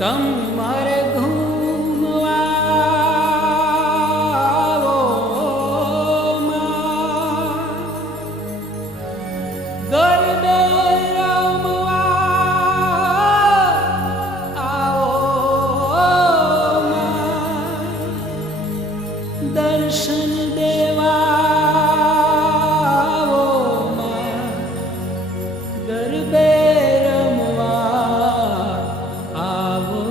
કમર ઘૂમવાવો ગરબે રમવા આવો દર્શન દેવાવો ગરબે રમવા આવો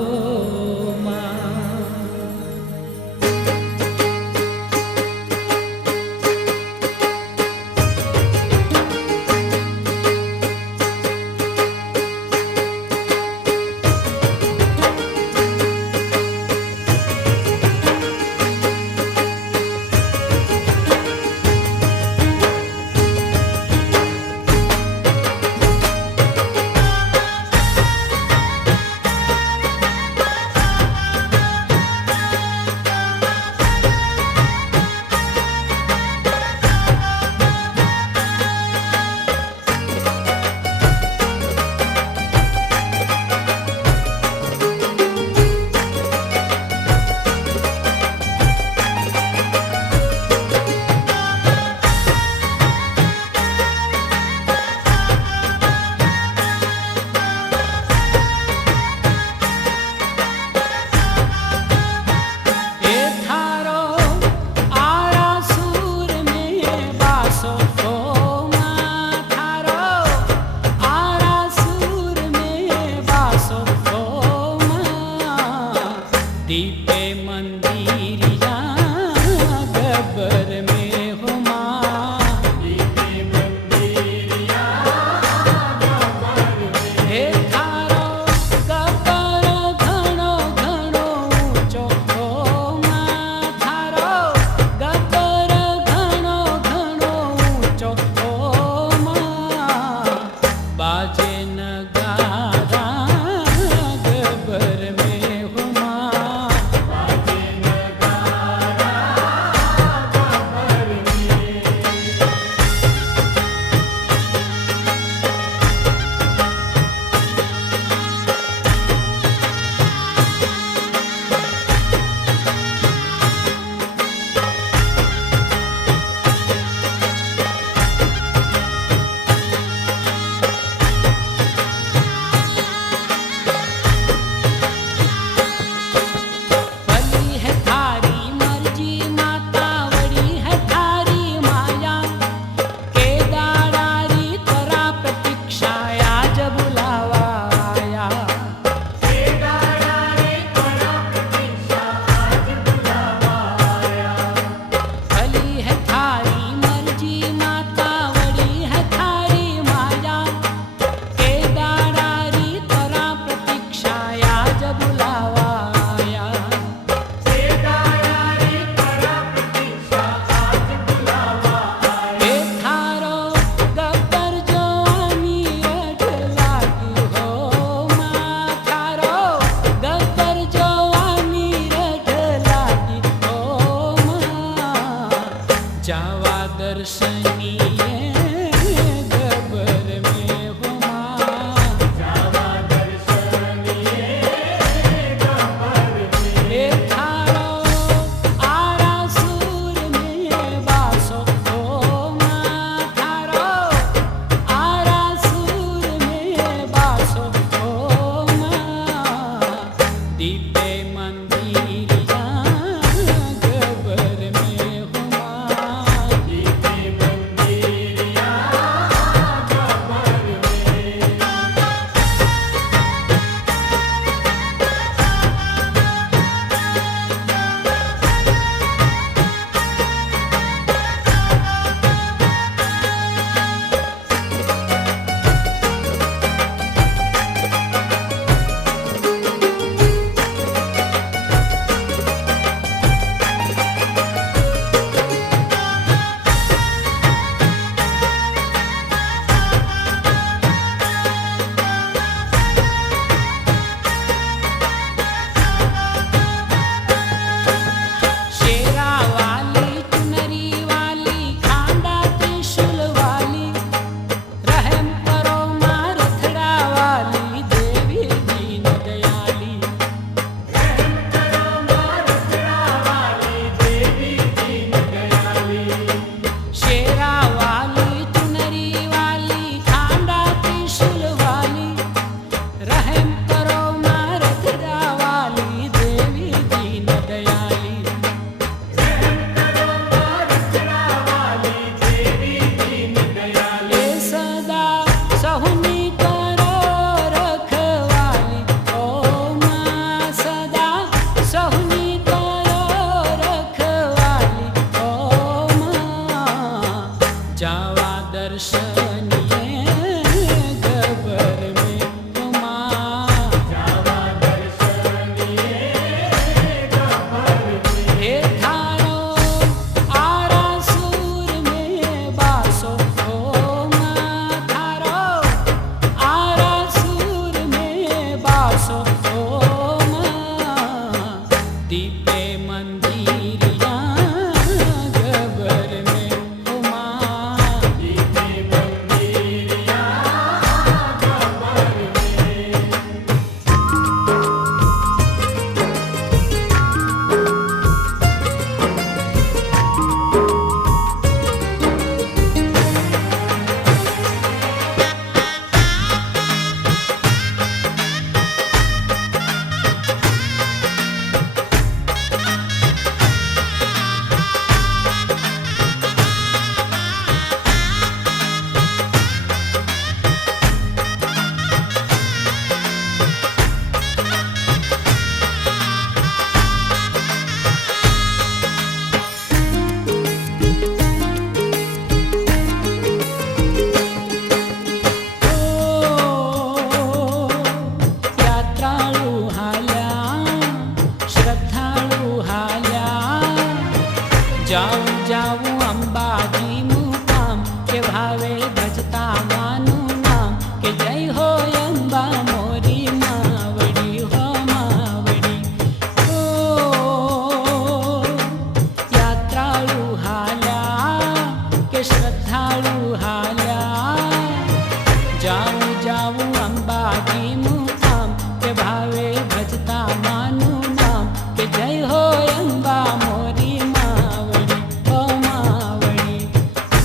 જાવું અંબાજી મુકામ કે ભાવે ભજતા માનું નામ કે જય હો અંબા મોરી માવડી ઓ માવડી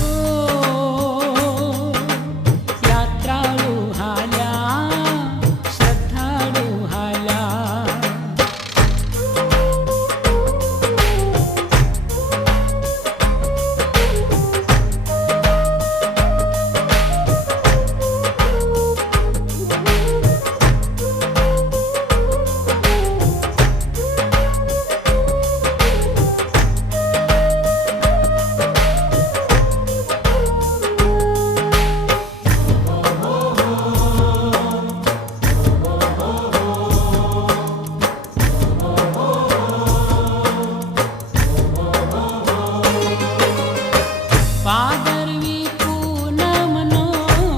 ઓ યાત્રાળુ હાલ્યા શ્રદ્ધાળુ હાલ્યા ભાદરવી પૂનમનો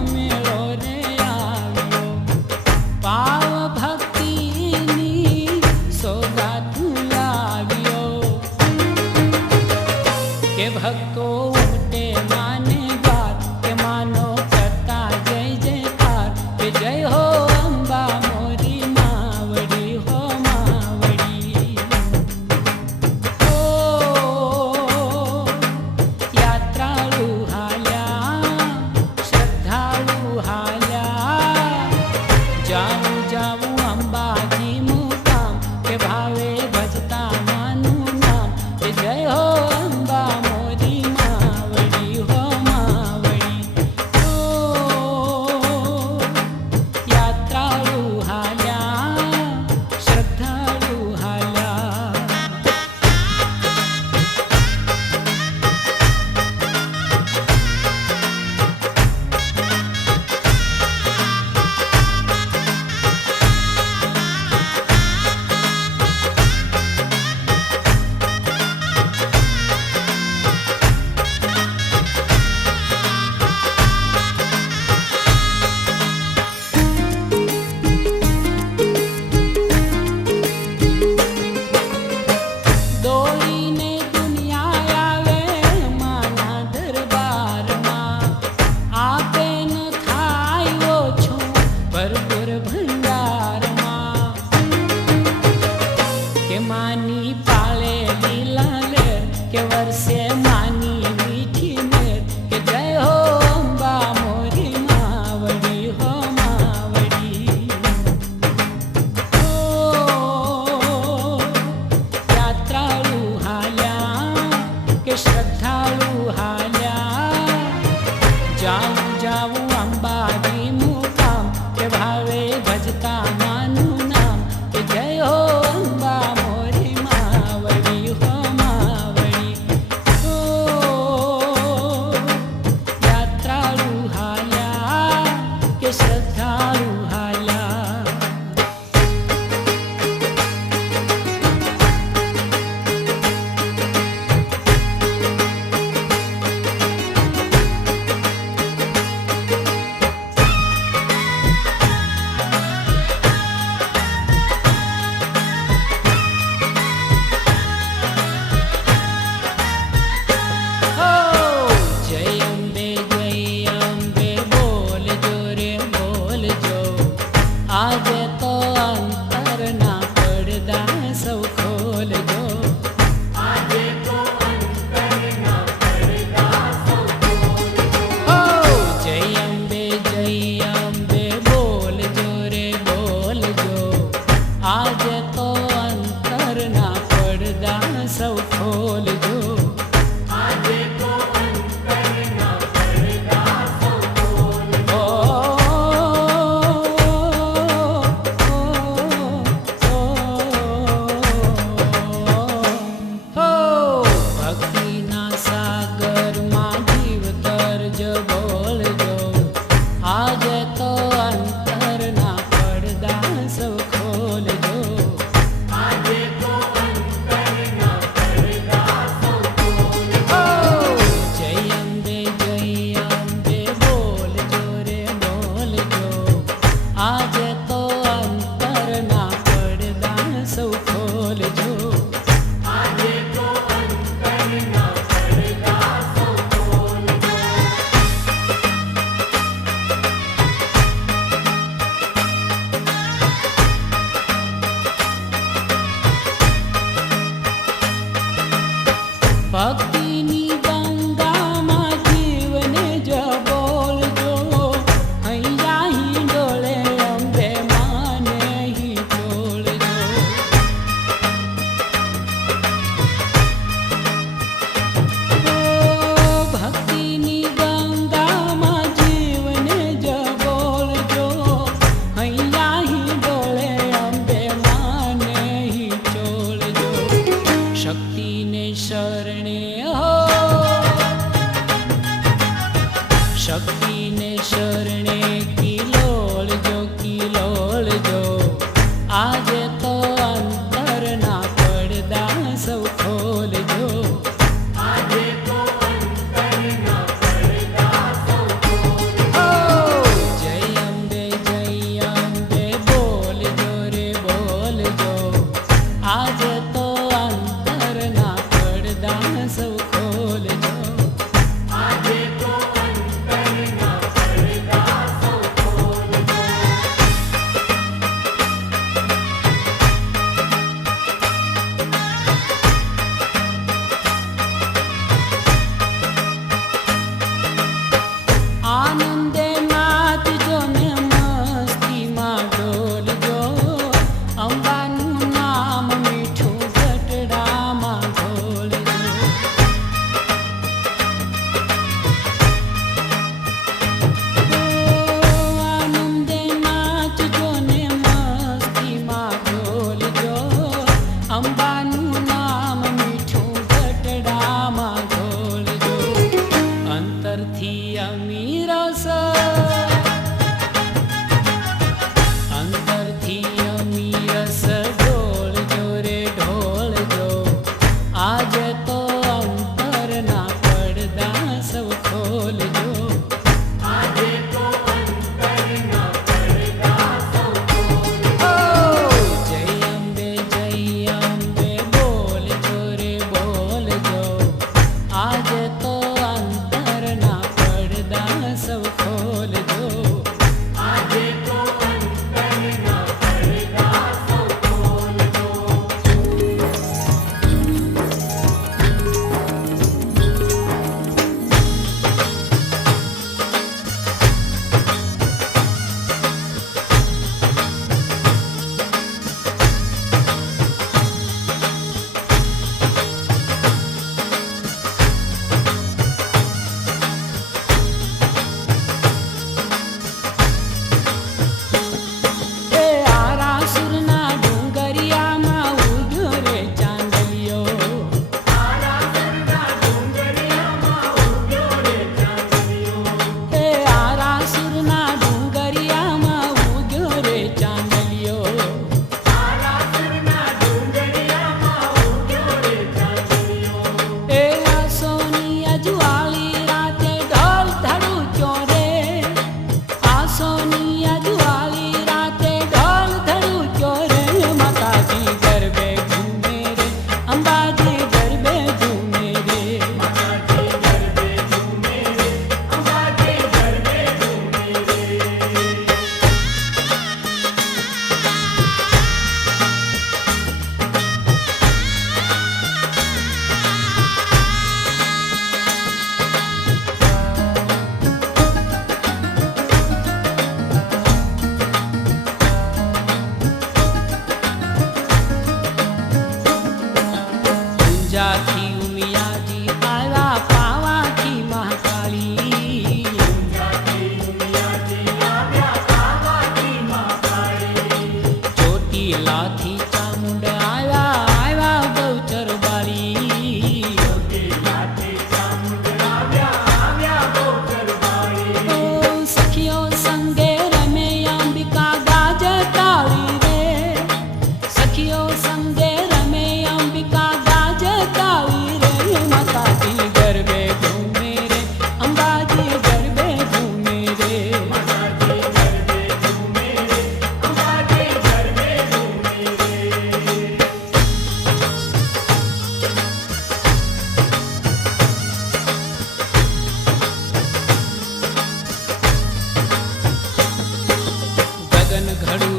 મેળો રે આવ્યો પાવ ભક્તિની સોગાત લાવ્યો કે ભક્તો ઉમટે માને ગાર કે માનો કરતા જય જયકાર કે જય હો અંબા મોરી માવડી હો માવડી ઓ યાત્રાળુ હાલ્યા શ્રદ્ધાળુ હાલ્યા જાવું જાવું અંબાજી મુકામ કે ભાવે ભજતા માનું નામ કે જય હો અંબા મોરી માવડી હો માવડી ઓ યાત્રાળુ હાલ્યા શ્રદ્ધાળુ હાલ્યા દોડીને દુનિયા આવે માના દરબારમાં આપે ન થાય ઓછું ભરપૂર ભંડારમાં કે માની પાળે લીલા લેર કે વર્ષે માની મીઠી મેર કે જય હો અંબા મોરી માવડી હો માવડી ઓ યાત્રાળુ હાલ્યા કે શ્રદ્ધાળુ હાલ્યા જાવું જાવું અંબાજી મુકામ કે ભાવે ભજતા માનું નામ કે જય હો અંબા મોરી માવડી હો માવડી ઓ યાત્રાળુ હાલ્યા કે શ્રદ્ધાળુ હાલ્યા હો જય અંબે બોલજો રે બોલજો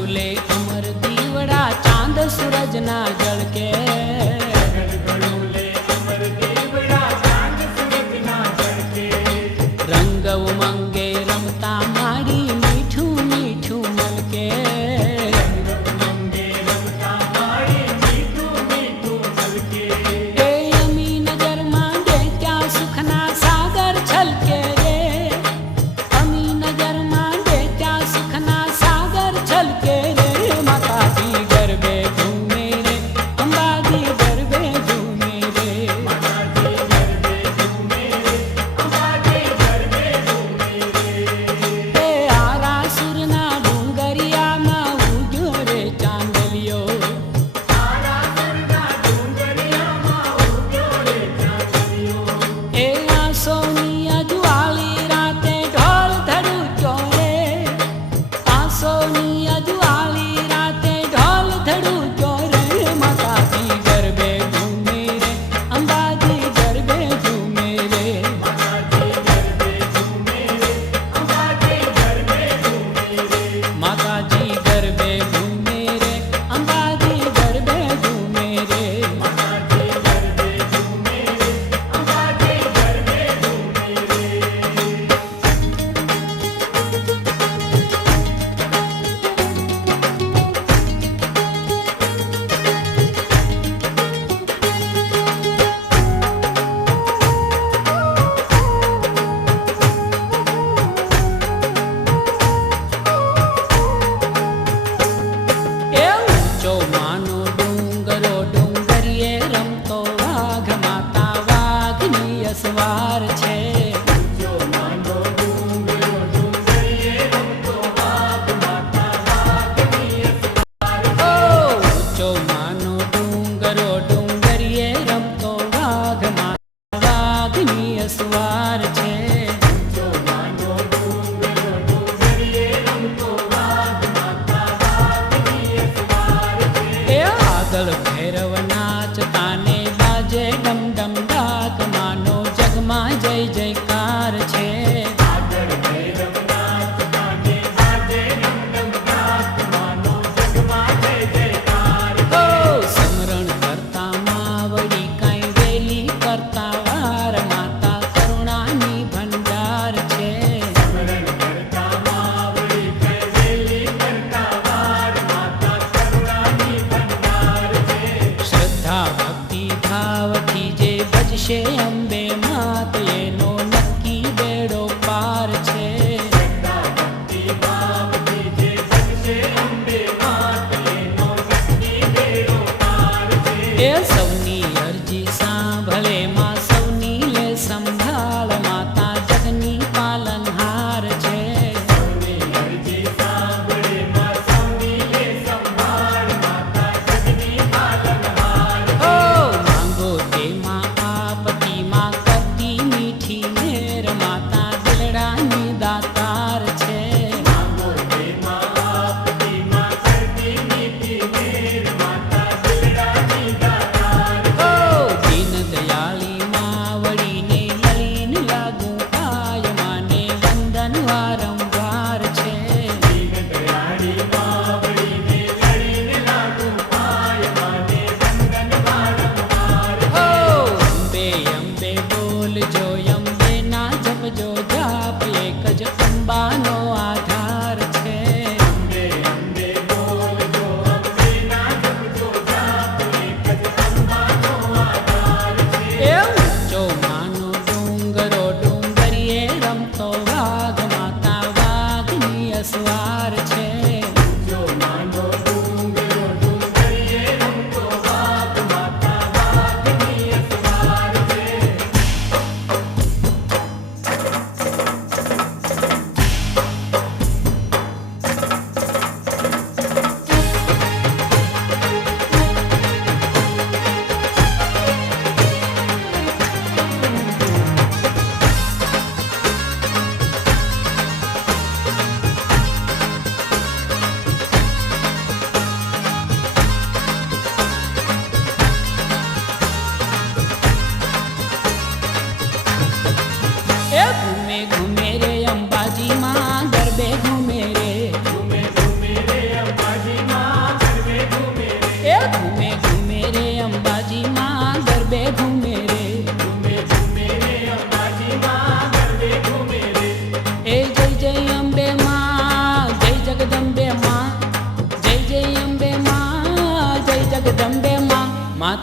डोले अमर दीवड़ा चांद सूरज ना जड़के रंग उमंगे रमता मारी मीठू मीठू मलके ए अमी नजर मांगे क्या सुखना सागर छलके रे अमी नजर मांगे क्या सुखना सागर छलके रे माता जी गरबे झूमे रे अंबाजी गरबे झूमे रे ए आरा सुरना डूंगरिया में उजो रे चांदलियो ए आ सोनिया जुआली राते ढोल धड़ू चोरे आ सोनिया जुआली राते ढोल धड़ू चोरे माता जी गरबे झूमे रे अंबाजी गरबे झूमे रे माता जी गरबे झूमे रे अंबाजी गरबे झूमे रे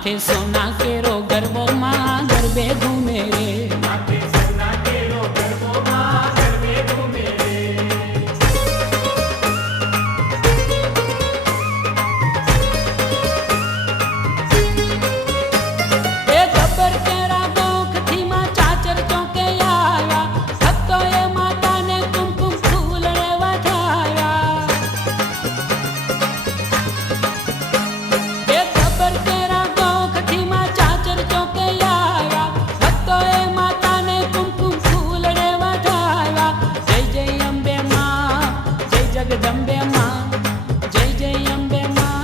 माथे सोना केरो गरबो माँ गरबे घूमे रे। माथे सोना केरो गरबो माँ गरबे घूमे रे। ए गब्बर केरा गोख थी माँ चाचर चौके आया, भक्तो ए माता ने कुमकुम फूल रे वठाया। ए गब्बर केरा गोख थी माँ चाचर चौके आया, भक्तो ए माता ने कुमकुम फूल रे वठाया। जय जय अम्बे माँ जय जगदम्बे माँ, जय जय अम्बे माँ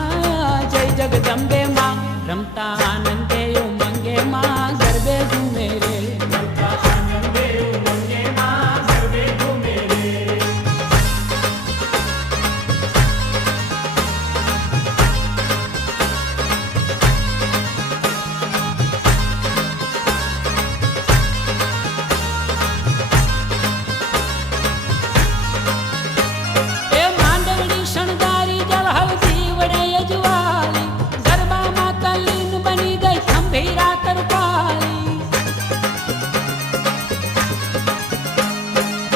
जय जगदम्बे माँ। रमता आनंदे उमंगे माँ गरबे घूमे रे। रमता आनंदे उमंगे माँ गरबे घूमे रे। ए मांडवड़ी शणगारी जल हल्दी वड़े अजवाली, गरबा माँ तल्लीन बनी गई खंभीरा तरपाली।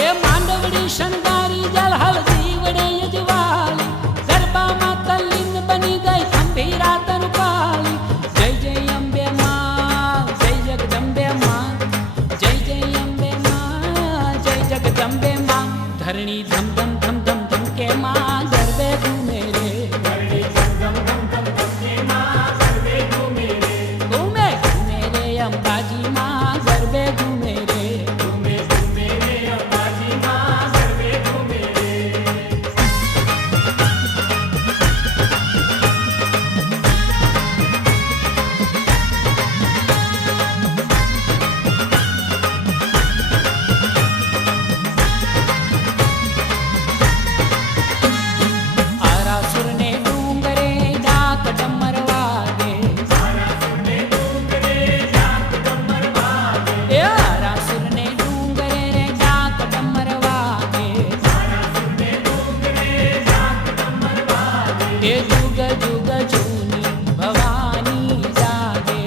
ए मांडवड़ी शणगारी जल हल्दी वड़े अजवाली, गरबा माँ तल्लीन बनी गई खंभीरा तरपाली। जय जय अम्बे माँ जय जगदम्बे माँ, जय जय अम्बे माँ जय जगदम्बे माँ। धरणी धम धम धम धम धम के माँ गरबे घूमे रे। धरणी धम धम धम धम धम के माँ गरबे घूमे रे। घूमे घूमे रे अम्बाजी माँ गरबे घूमे रे। घूमे घूमे रे अम्बाजी माँ गरबे घूमे रे। आरासुर ने डूंगरे डाक डमर वागे, आरासुर ने डूंगरे डाक डमर वागे। ए आरासुर ने डूंगरे रे डाक डमर वागे। आरासुर ने डूंगरे डाक डमर वागे। ए जुग जुग जूनी भवानी जागे,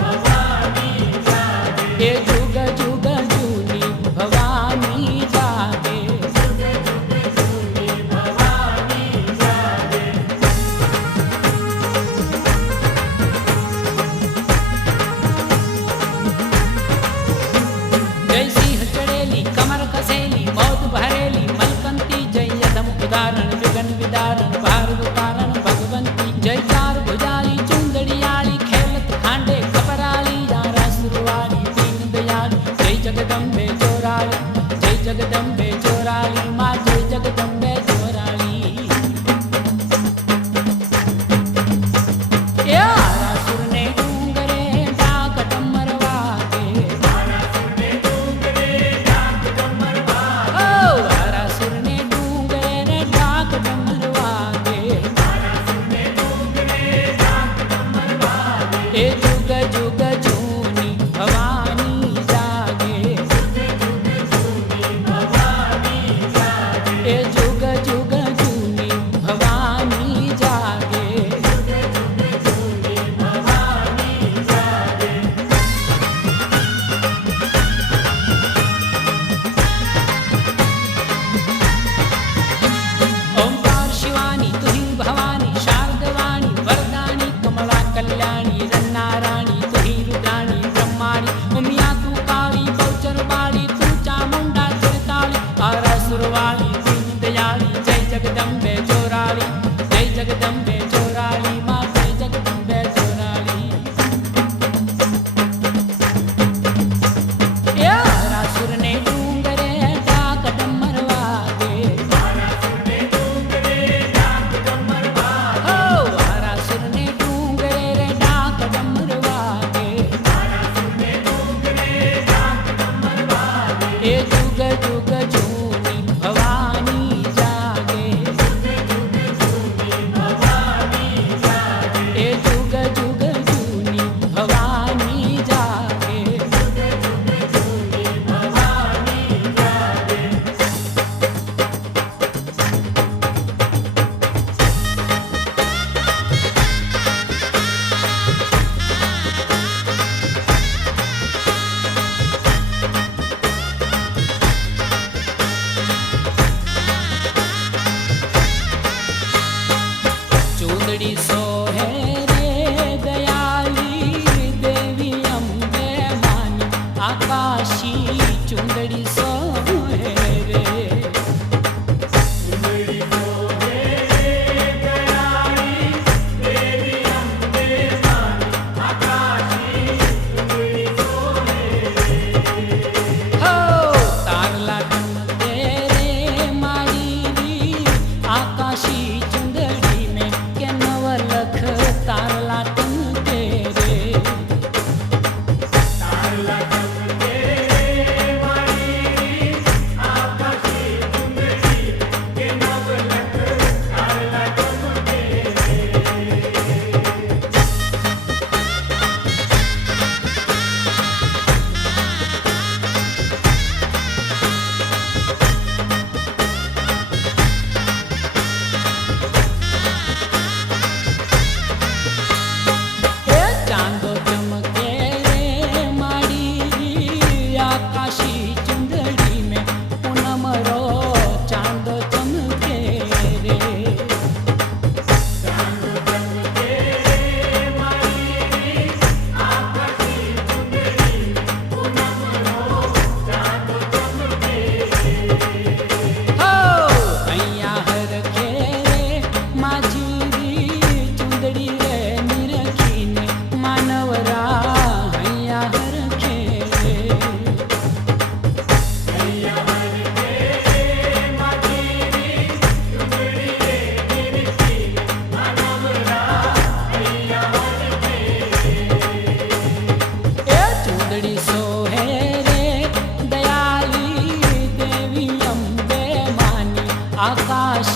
भवानी जागे। ए जुग जुग जूनी भवानी जागे। भवानी जागे। जय सिंह चढ़ेली कमर कसेली मौत भरेली मलकंती, जय यदम उदाहरण विघन विदारण भारत कारण भगवंती। जय चार भुजाली चुंदड़ियाली खेलत खांडे खपराली, यारा सुरवाली दीन दयाली। जय जगदम्बे चोराली जय जगदम्बे चोराली माँ जय जगदम्बे चोराली। ए आरासुर ने डूंगरे डाक डमर वागे, आरासुर ने डूंगरे डाक डमर वागे। ओ आरासुर ने डूंगरे रे डाक डमर वागे। आरासुर ने डूंगरे डाक डमर वागे। ए जुग जुग जूनी भवानी जागे, भवानी जागे। ए जुग जुग जूनी भवानी जागे। भवानी जागे। ओंकार शिवानी तुही भवानी शारदवाणी वरदानी कमला कल्याणी रन्नाराणी तुही रुद्राणी ब्रह्माणी। उमिया तू काली बहुचर वाली तू चामुंडा चिरताली, आरासुर वाली दीन दयाली। जय जगदम्बे चोराली जय जगदम्बे चोराली माँ जय जगदम्बे चोराली। ए आरासुर ने डूंगरे डाक डमर वागे, आरासुर ने डूंगरे डाक डमर वागे। ओ आरासुर ने डूंगरे रे डाक डमर वागे। आरासुर ने डूंगरे डाक डमर वागे। ए जुग जुग जूनी भवानी जागे, जुग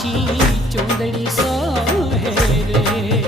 આછી ચૂંદડી સોહે રે